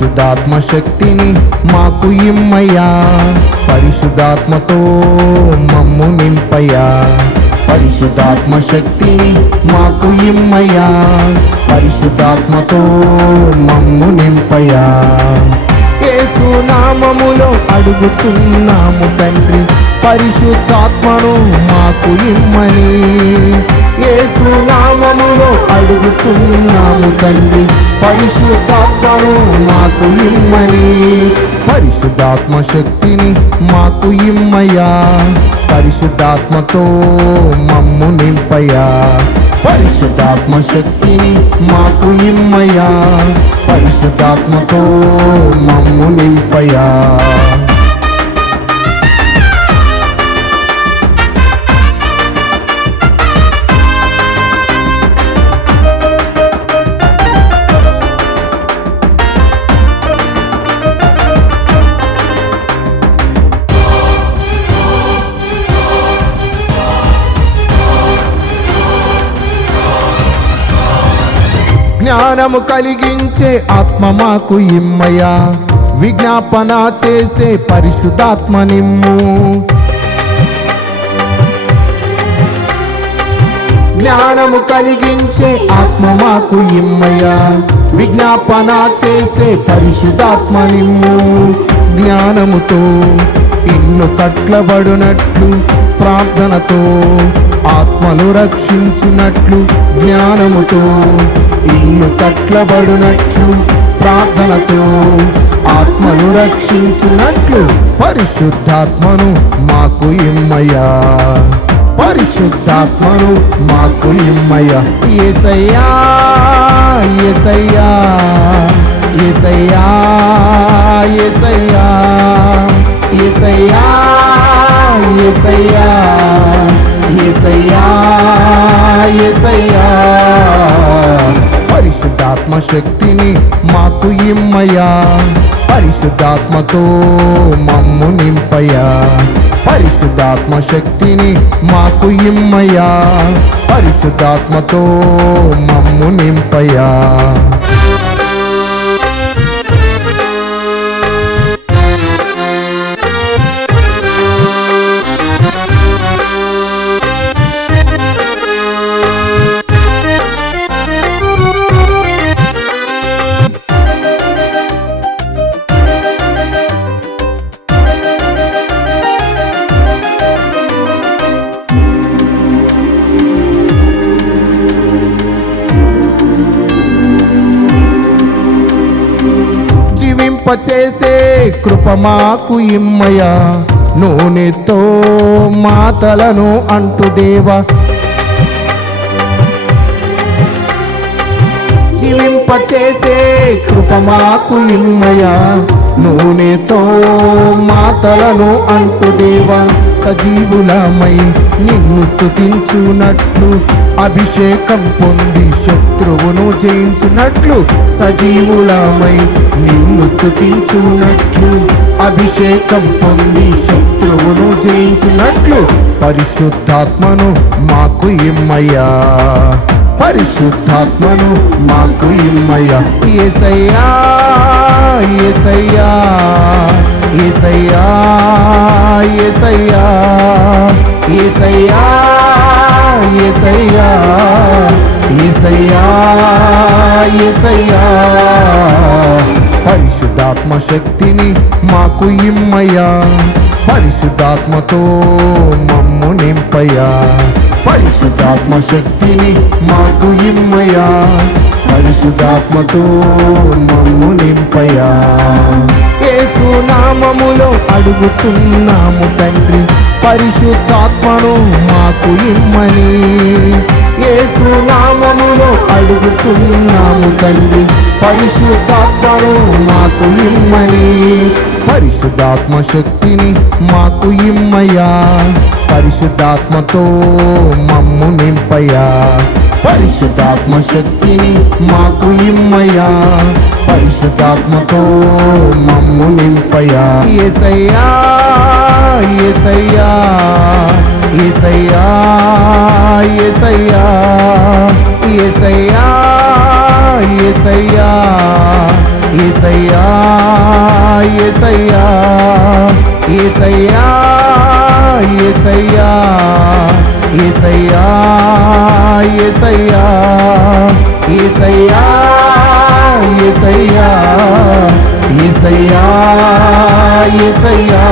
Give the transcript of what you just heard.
పరిశుద్ధాత్మ శక్తిని మాకు ఇమ్మయ్యా, పరిశుద్ధాత్మతో మమ్ము నింపయ్యా. పరిశుద్ధాత్మ శక్తిని మాకు ఇమ్మయ్యా, పరిశుద్ధాత్మతో మమ్ము నింపయ్యా. యేసు నామములో అడుగుచున్నాము తండ్రి, పరిశుద్ధాత్మను మాకు ఇమ్మని. యేసు నామములో అడుగుచున్నాము తండ్రి, పరిశుద్ధాత్మను మాకు ఇమ్మని. పరిశుద్ధాత్మ శక్తిని మాకు ఇమ్మయ్యా, పరిశుద్ధాత్మతో మమ్ము నింపయ్యా. పరిశుద్ధాత్మ శక్తిని మాకు ఇమ్మయ్యా, పరిశుద్ధాత్మతో మమ్ము నింపయ్యా. జ్ఞానము కలిగించే ఆత్మ మాకు ఇమ్మయ్యా, విజ్ఞాపన చేసే పరిశుద్ధాత్మ నిమ్ము. జ్ఞానము కలిగించే ఆత్మ మాకు ఇమ్మయ్యా, విజ్ఞాపన చేసే పరిశుద్ధాత్మ నిమ్ము. జ్ఞానముతో ఇల్లు కట్లబడునట్లు, ప్రార్థనతో ఆత్మను రక్షించునట్లు. జ్ఞానముతో ఇల్లు కట్లబడునట్లు, ప్రార్థనతో ఆత్మను రక్షించునట్లు. పరిశుద్ధాత్మను మాకు ఇమ్మయ్యా, పరిశుద్ధాత్మను మాకు ఇమ్మయ్యా. యేసయ్యా యేసయ్యా యేసయ్యా యేసయ్యా యేసయ్యా యేసయ్యా యేసయ్యా యేసయ్యా. పరిశుద్ధాత్మ శక్తిని మాకు ఇమ్మయ్యా, పరిశుద్ధాత్మతో మమ్ము నింపయ్యా. పరిశుద్ధాత్మ శక్తిని మాకు ఇమ్మయ్యా, పరిశుద్ధాత్మతో మమ్ము నింపయ్యా. చేసే కృప మాకు ఇమ్మయ్యా, నూనెతో మాతలను అంటు దేవా. జీవింపచేసే కృప మాకు ఇమ్మయ్యా, నూనెతో మాతలను అంటు దేవా. సజీవులమై నిన్ను స్తుతించునట్లు, అభిషేకం పొంది శత్రువును జయించునట్లు. సజీవులమై నిన్ను స్తుతించునట్లు, అభిషేకం పొంది శత్రువును జయించునట్లు. పరిశుద్ధాత్మను మాకు ఇమ్మయ్యా, పరిశుద్ధాత్మను మాకు ఇమ్మయ్యా. యేసయ్యా యేసయ్యా యేసయ్యా యేసయ్యా యేసయ్యా యేసయ్యా యేసయ్యా యేసయ్యా. పరిశుద్ధాత్మ శక్తిని మాకు ఇమ్మయ్యా, పరిశుద్ధాత్మతో మమ్ము నింపయ్యా. పరిశుద్ధాత్మ శక్తిని మాకు ఇమ్మయ్యా, పరిశుద్ధాత్మతో మమ్ము నింపయ్యా. యేసు నామములో అడుగుచున్నాము తండ్రి, పరిశుద్ధాత్మను మాకు ఇమ్మని. యేసు నామములో అడుగుచున్నాము తండ్రి, పరిశుద్ధాత్మను మాకు ఇమ్మని. పరిశుద్ధాత్మ శక్తిని మాకు ఇమ్మయ్యా, పరిశుద్ధాత్మతో మమ్ము నింపయ్యా. పరిశుద్ధాత్మ శక్తిని మాకు ఇమ్మయ్యా, పరిశుద్ధాత్మతో మమ్ము నింపయ్యా. యేసయ్యా యేసయ్యా యేసయ్యా యేసయ్యా యేసయ్యా యేసయ్యా యేసయ్యా యేసయ్యా యేసయ్యా యేసయ్యా యేసయ్యా యేసయ్యా యేసయ్యా యేసయ్యా యేసయ్యా యేసయ్యా